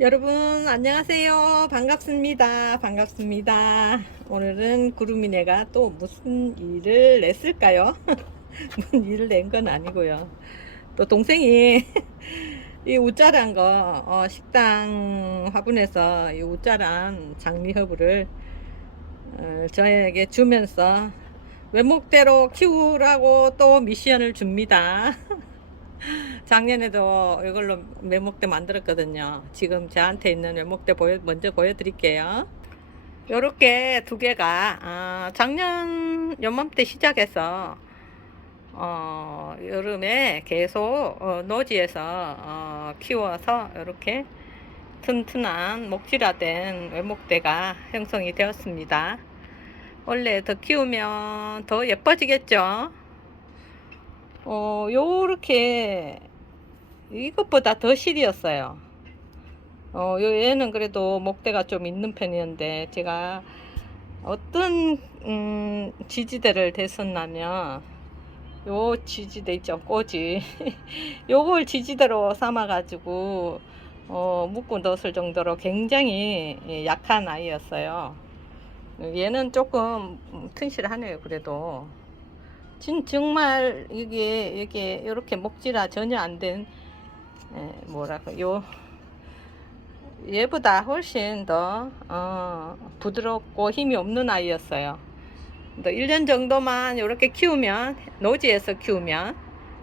여러분 안녕하세요. 반갑습니다. 반갑습니다. 오늘은 구름이네가 또 무슨 일을 냈을까요? 무슨 일을 낸 건 아니고요. 또 동생이 이 우짜란 거 어, 식당 화분에서 이 우짜란 장미 허브를 어, 저에게 주면서 외목대로 키우라고 또 미션을 줍니다 작년에도 이걸로 외목대 만들었거든요. 지금 저한테 있는 외목대 보여, 먼저 보여드릴게요. 요렇게 두 개가, 아, 작년 요맘때 시작해서, 어, 여름에 계속, 어, 노지에서, 어, 키워서 이렇게 튼튼한 목질화된 외목대가 형성이 되었습니다. 원래 더 키우면 더 예뻐지겠죠? 어, 요렇게 이것보다 더 실이었어요. 어, 요 얘는 그래도 목대가 좀 있는 편이었는데 제가 어떤 음, 지지대를 댔었냐면 요 지지대 있죠 꼬지 요걸 지지대로 삼아 가지고 어, 묶고 넣었을 정도로 굉장히 예, 약한 아이였어요. 얘는 조금 음, 튼실하네요 그래도 진 정말 이게 이게 이렇게 목질화 전혀 안된 뭐랄까 요 얘보다 훨씬 더 어, 부드럽고 힘이 없는 아이였어요. 또 1년 정도만 이렇게 키우면 노지에서 키우면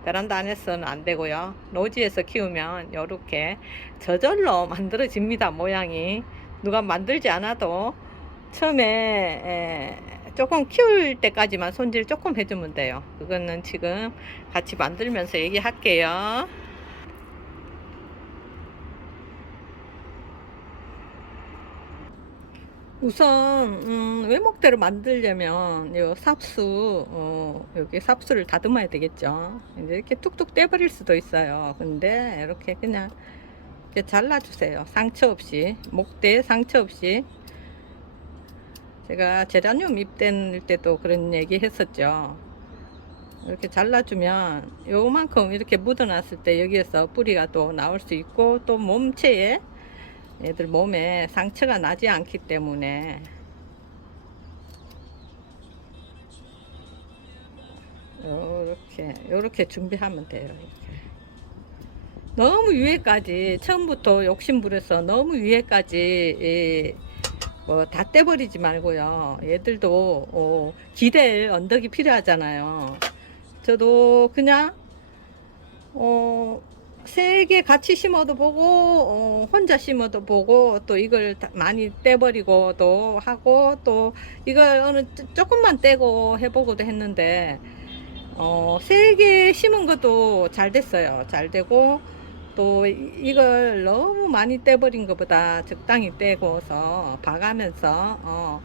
베란다 안에서는 안 되고요. 노지에서 키우면 이렇게 저절로 만들어집니다. 모양이 누가 만들지 않아도 처음에 에, 조금 키울 때까지만 손질 조금 해주면 돼요. 그거는 지금 같이 만들면서 얘기할게요. 우선 음, 외목대로 만들려면 요 삽수 어, 여기 삽수를 다듬어야 되겠죠. 이제 이렇게 툭툭 떼버릴 수도 있어요. 근데 이렇게 그냥 이렇게 잘라주세요. 상처 없이 목대에 상처 없이 제가 제라늄 입된 때도 그런 얘기 했었죠. 이렇게 잘라주면 요만큼 이렇게 묻어놨을 때 여기에서 뿌리가 또 나올 수 있고 또 몸체에 애들 몸에 상처가 나지 않기 때문에 요렇게 요렇게 준비하면 돼요. 이렇게. 너무 위에까지 처음부터 욕심 부려서 너무 위에까지 뭐 다 떼버리지 말고요. 얘들도 어, 기댈 언덕이 필요하잖아요. 저도 그냥 어, 세 개 같이 심어도 보고 어, 혼자 심어도 보고 또 이걸 다 많이 떼버리고도 하고 또 이걸 어느 쪼- 조금만 떼고 해보고도 했는데 어, 세 개 심은 것도 잘 됐어요. 잘 되고 또 이- 이걸 너무 많이 떼버린 것보다 적당히 떼고서 봐가면서 어,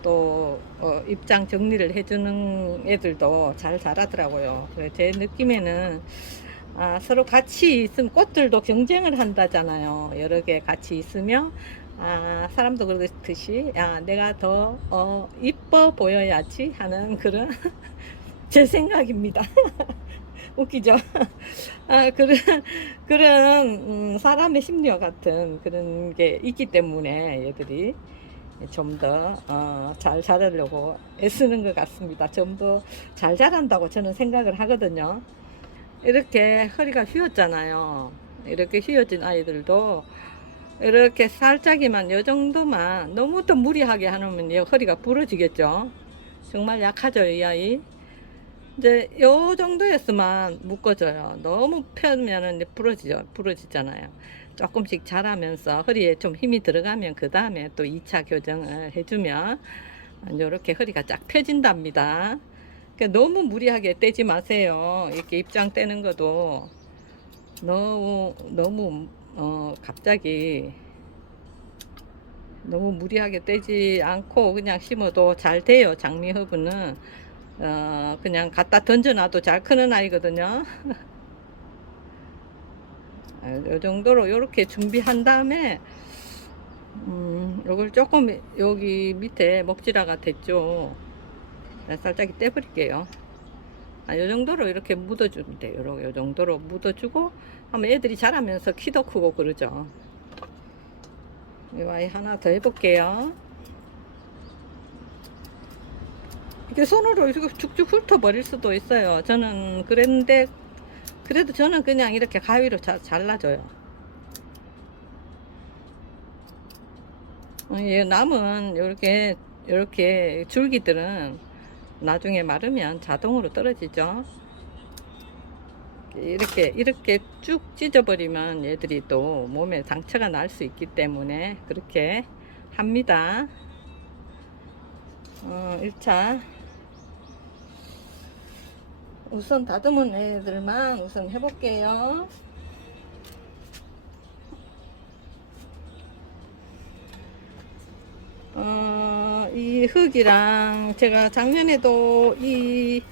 또 어, 입장 정리를 해주는 애들도 잘 자라더라고요. 제 느낌에는 아, 서로 같이 있으면 꽃들도 경쟁을 한다잖아요. 여러 개 같이 있으면 아, 사람도 그렇듯이 야, 내가 더 어, 이뻐 보여야지 하는 그런 제 생각입니다. 웃기죠? 아, 그런, 그런, 음, 사람의 심리와 같은 그런 게 있기 때문에 얘들이 좀 더, 어, 잘 자라려고 애쓰는 것 같습니다. 좀 더 잘 자란다고 저는 생각을 하거든요. 이렇게 허리가 휘었잖아요. 이렇게 휘어진 아이들도 이렇게 살짝이만 요 정도만 너무 또 무리하게 하면 이 허리가 부러지겠죠. 정말 약하죠, 이 아이. 이제 요 정도였으면 묶어져요. 너무 펴면은 이제 부러지죠. 부러지잖아요. 조금씩 자라면서 허리에 좀 힘이 들어가면 그 다음에 또 2차 교정을 해주면 이렇게 허리가 쫙 펴진답니다. 그러니까 너무 무리하게 떼지 마세요. 이렇게 입장 떼는 것도 너무 너무 어 갑자기 너무 무리하게 떼지 않고 그냥 심어도 잘 돼요. 장미 허브는 어 그냥 갖다 던져놔도 잘 크는 아이거든요. 아, 요 정도로 이렇게 준비한 다음에 음 요걸 조금 여기 밑에 먹지라가 됐죠. 살짝 떼버릴게요. 아, 요 정도로 이렇게 묻어주면 돼요. 요, 요 정도로 묻어주고 하면 애들이 자라면서 키도 크고 그러죠. 이 와이 하나 더 해볼게요. 이게 손으로 이렇게 쭉쭉 훑어버릴 수도 있어요. 저는 그랬는데, 그래도 저는 그냥 이렇게 가위로 자, 잘라줘요. 어, 이 남은 이렇게, 이렇게 줄기들은 나중에 마르면 자동으로 떨어지죠. 이렇게 이렇게 쭉 찢어버리면 얘들이 또 몸에 상처가 날 수 있기 때문에 그렇게 합니다. 어, 1차 우선 다듬은 애들만 우선 해볼게요. 어, 이 흙이랑 제가 작년에도 이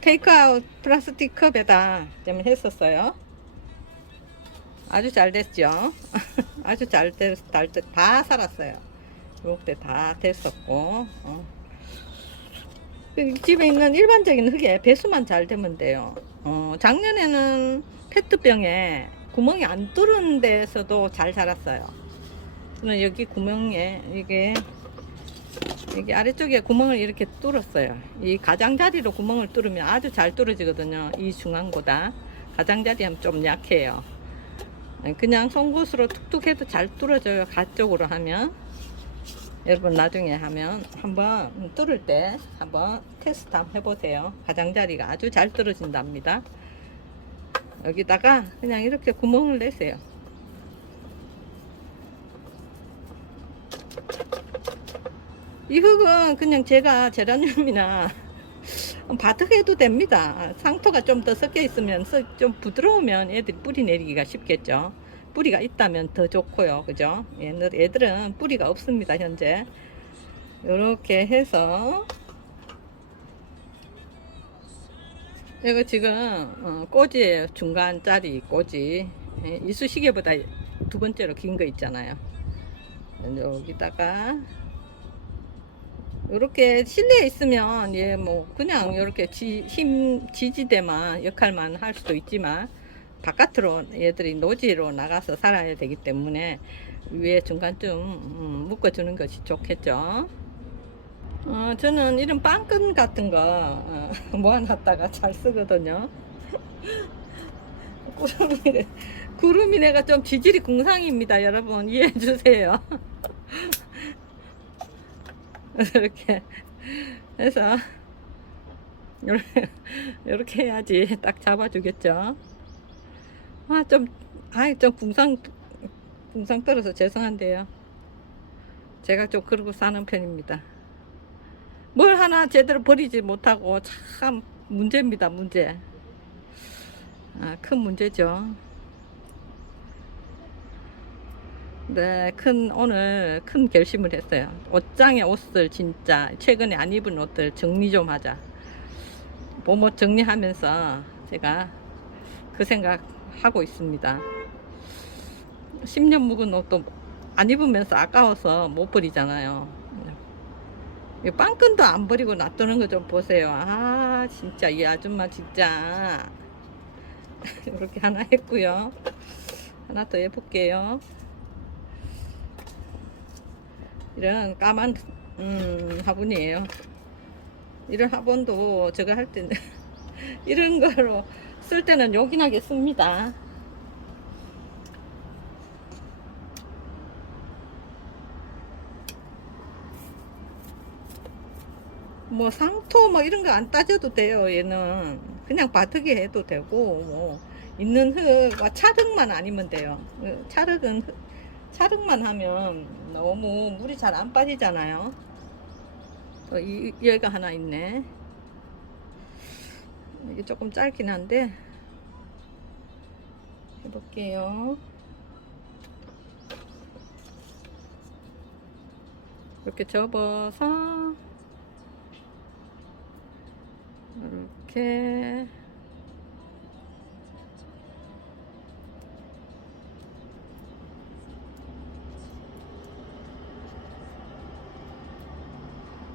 테이크아웃 플라스틱 컵에다 좀 했었어요. 아주 잘 됐죠. 아주 잘 됐, 잘 됐, 다 살았어요. 이렇게 다 됐었고. 어. 그 집에 있는 일반적인 흙에 배수만 잘 되면 돼요. 어, 작년에는 페트병에 구멍이 안 뚫은 데서도 잘 자랐어요. 저는 여기 구멍에 이게 여기 아래쪽에 구멍을 이렇게 뚫었어요. 이 가장자리로 구멍을 뚫으면 아주 잘 뚫어지거든요. 이 중앙보다 가장자리 하면 좀 약해요. 그냥 송곳으로 툭툭 해도 잘 뚫어져요. 가쪽으로 하면 여러분 나중에 하면 한번 뚫을 때 한번 테스트 한번 해보세요. 가장자리가 아주 잘 뚫어진답니다. 여기다가 그냥 이렇게 구멍을 내세요. 이 흙은 그냥 제가 제라늄이나 바닥에도 됩니다. 상토가 좀 더 섞여 있으면 서- 좀 부드러우면 애들이 뿌리 내리기가 쉽겠죠. 뿌리가 있다면 더 좋고요. 그죠? 얘들, 애들은 뿌리가 없습니다. 현재. 이렇게 해서 이거 지금 어, 꼬지예요. 중간짜리 꼬지. 예, 이쑤시개보다 두 번째로 긴 거 있잖아요. 여기다가 이렇게 실내에 있으면 얘 뭐 그냥 이렇게 지, 힘 지지대만 역할만 할 수도 있지만 바깥으로 얘들이 노지로 나가서 살아야 되기 때문에 위에 중간쯤 음, 묶어주는 것이 좋겠죠. 어, 저는 이런 빵끈 같은 거 어, 모아놨다가 잘 쓰거든요. 구름이 구름이 내가 좀 지질이 궁상입니다, 여러분 이해해 주세요. 이렇게 해서 이렇게, 이렇게 해야지 딱 잡아주겠죠. 아 좀 아이 좀 궁상 궁상 떨어서 죄송한데요. 제가 좀 그러고 사는 편입니다. 뭘 하나 제대로 버리지 못하고 참 문제입니다 문제. 아 큰 문제죠. 네, 큰 오늘 큰 결심을 했어요. 옷장에 옷을 진짜 최근에 안 입은 옷들 정리 좀 하자. 봄옷 정리하면서 제가 그 생각 하고 있습니다. 10년 묵은 옷도 안 입으면서 아까워서 못 버리잖아요. 이 빵끈도 안 버리고 놔두는 거 좀 보세요. 아, 진짜 이 아줌마 진짜 이렇게 하나 했고요. 하나 더 해볼게요. 이런 까만 음, 화분이에요. 이런 화분도 제가 할 때는 이런 거로 쓸 때는 요긴하게 씁니다. 뭐 상토 뭐 이런 거 안 따져도 돼요. 얘는 그냥 바닥에 해도 되고 뭐 있는 흙과 차흙만 아니면 돼요. 그 차흙은 흙- 차흙만 하면 너무 물이 잘 안 빠지잖아요. 어, 이, 여기가 하나 있네. 이게 조금 짧긴 한데 해볼게요. 이렇게 접어서 이렇게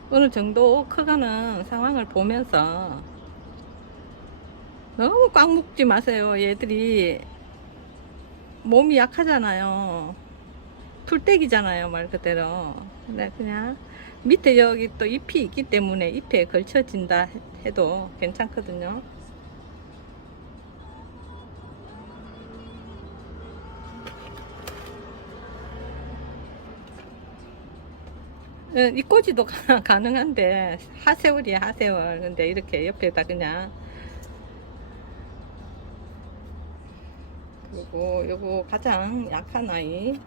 어느 정도 커가는 상황을 보면서 너무 꽉 묶지 마세요. 얘들이 몸이 약하잖아요. 풀떼기잖아요 말 그대로 근데 그냥 밑에 여기 또 잎이 있기 때문에 잎에 걸쳐진다 해도 괜찮거든요 어, 이 꼬지도 가- 가능한데 하세월이야 하세월 근데 이렇게 옆에다 그냥 그리고 요거 가장 약한 아이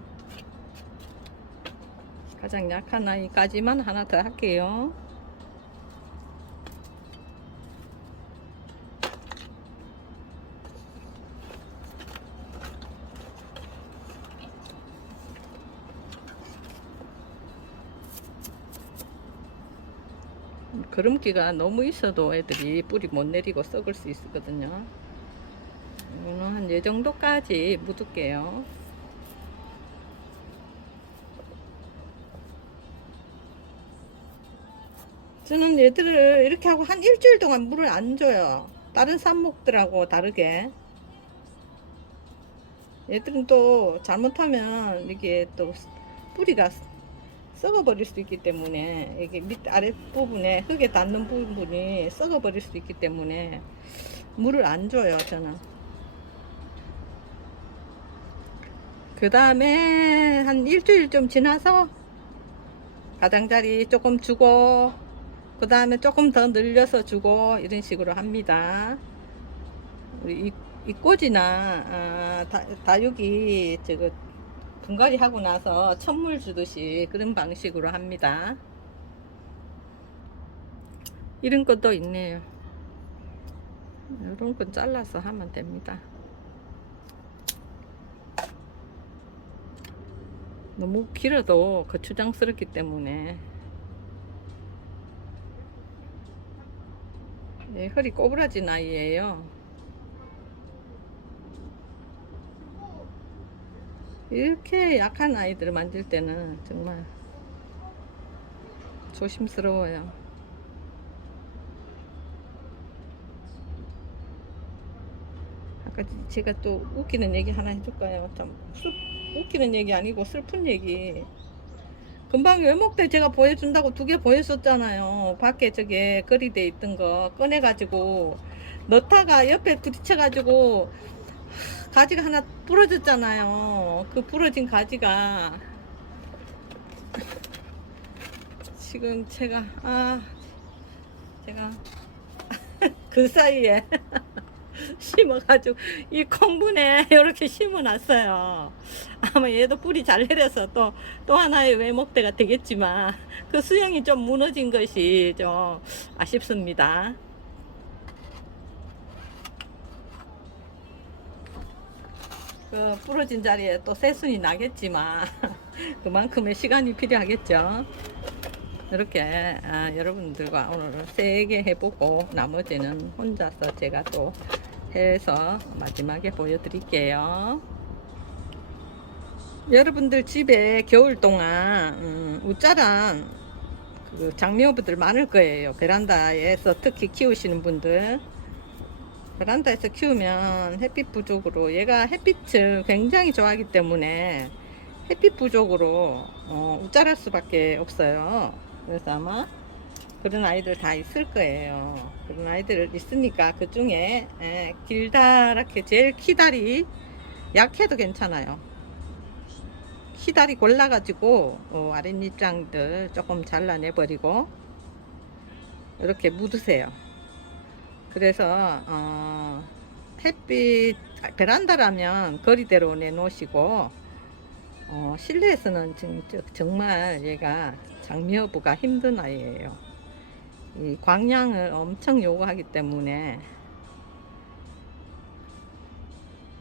가장 약한 아이까지만 하나 더 할게요 그름기가 너무 있어도 애들이 뿌리 못 내리고 썩을 수 있거든요. 이거는 한이 정도까지 묻을게요. 저는 얘들을 이렇게 하고 한 일주일 동안 물을 안 줘요. 다른 삽목들하고 다르게. 얘들은 또 잘못하면 이게 또 뿌리가 썩어버릴 수 있기 때문에 이게 밑 아래 부분에 흙에 닿는 부분이 썩어버릴 수 있기 때문에 물을 안 줘요 저는 그 다음에 한 일주일 좀 지나서 가장자리 조금 주고 그 다음에 조금 더 늘려서 주고 이런 식으로 합니다 우리 이, 이 꼬지나 아, 다, 다육이 저거 분갈이 하고 나서 천물 주듯이 그런 방식으로 합니다. 이런 것도 있네요. 이런 건 잘라서 하면 됩니다. 너무 길어도 거추장스럽기 때문에 네, 허리 꼬부라진 아이예요. 이렇게 약한 아이들을 만질 때는 정말 조심스러워요. 아까 제가 또 웃기는 얘기 하나 해줄까요? 참 슬, 웃기는 얘기 아니고 슬픈 얘기. 금방 외목대 제가 보여준다고 두 개 보여줬잖아요. 밖에 저게 거리돼 있던 거 꺼내가지고 넣다가 옆에 부딪혀가지고 가지가 하나 부러졌잖아요. 그 부러진 가지가 지금 제가 아 제가 그 사이에 심어가지고 이 콩분에 이렇게 심어놨어요. 아마 얘도 뿌리 잘 내려서 또 또 하나의 외목대가 되겠지만 그 수영이 좀 무너진 것이 좀 아쉽습니다. 그 부러진 자리에 또 새순이 나겠지만 그만큼의 시간이 필요하겠죠. 이렇게 아, 여러분들과 오늘 세개 해보고 나머지는 혼자서 제가 또 해서 마지막에 보여드릴게요. 여러분들 집에 겨울 동안 음, 웃자란 그 장미호부들 많을 거예요. 베란다에서 특히 키우시는 분들. 베란다에서 키우면 햇빛 부족으로 얘가 햇빛을 굉장히 좋아하기 때문에 햇빛 부족으로 어, 웃자랄 수밖에 없어요. 그래서 아마 그런 아이들 다 있을 거예요. 그런 아이들 있으니까 그 중에 에, 길다랗게 제일 키다리 약해도 괜찮아요. 키다리 골라가지고 어, 아랫잎장들 조금 잘라내버리고 이렇게 묻으세요. 그래서 어, 햇빛 베란다라면 거리대로 내놓으시고 어, 실내에서는 지금 저- 정말 얘가 장미여부가 힘든 아이예요. 이 광량을 엄청 요구하기 때문에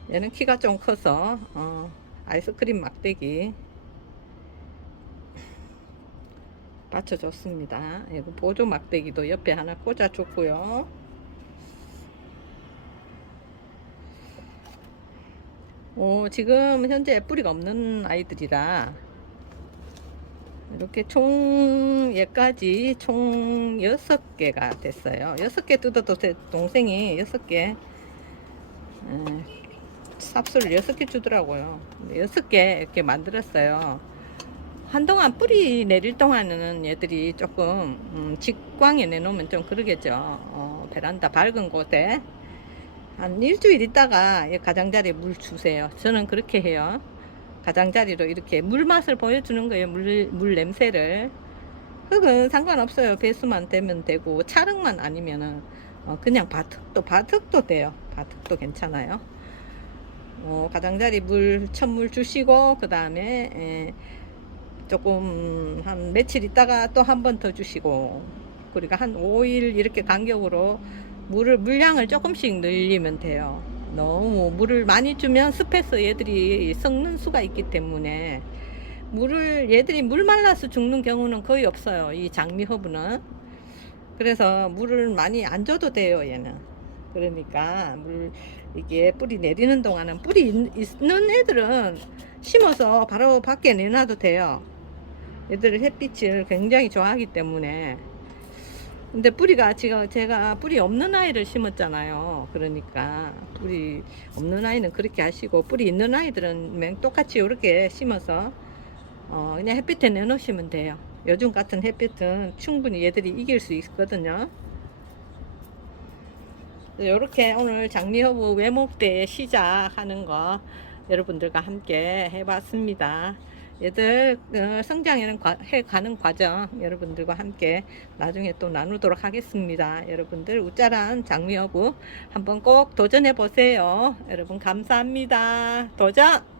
얘는 키가 좀 커서 어, 아이스크림 막대기 받쳐줬습니다. 이거 보조 막대기도 옆에 하나 꽂아줬고요. 오, 지금 현재 뿌리가 없는 아이들이라 이렇게 총 얘까지 총 6개가 됐어요. 6개 뜯어도 제 동생이 6개 삽수를 여섯 개 주더라고요. 여섯 개 이렇게 만들었어요. 한동안 뿌리 내릴 동안은 얘들이 조금 음, 직광에 내놓으면 좀 그러겠죠. 어, 베란다 밝은 곳에 한 일주일 있다가 이 가장자리에 물 주세요. 저는 그렇게 해요. 가장자리로 이렇게 물 맛을 보여주는 거예요. 물, 물 냄새를. 흙은 상관없어요. 배수만 되면 되고 촬영만 아니면은 어, 그냥 바특도 바특도 돼요. 바특도 괜찮아요. 어, 가장자리 물 천물 주시고 그 다음에 조금 한 며칠 있다가 또 한 번 더 주시고 그러니까 한 5일 이렇게 간격으로 물을 물량을 조금씩 늘리면 돼요. 너무 물을 많이 주면 습해서 얘들이 썩는 수가 있기 때문에 물을 얘들이 물 말라서 죽는 경우는 거의 없어요. 이 장미 허브는 그래서 물을 많이 안 줘도 돼요. 얘는 그러니까 물 이게 뿌리 내리는 동안은 뿌리 있- 있는 애들은 심어서 바로 밖에 내놔도 돼요. 얘들은 햇빛을 굉장히 좋아하기 때문에 근데 뿌리가 지금 제가 뿌리 없는 아이를 심었잖아요. 그러니까 뿌리 없는 아이는 그렇게 하시고 뿌리 있는 아이들은 맹 똑같이 이렇게 심어서 어 그냥 햇빛에 내놓으시면 돼요. 요즘 같은 햇빛은 충분히 얘들이 이길 수 있거든요. 이렇게 오늘 장미허브 외목대 시작하는 거 여러분들과 함께 해봤습니다. 얘들 어, 성장해는 과- 해 가는 과정 여러분들과 함께 나중에 또 나누도록 하겠습니다. 여러분들 우짜란 장미허브 한번 꼭 도전해 보세요. 여러분 감사합니다. 도전!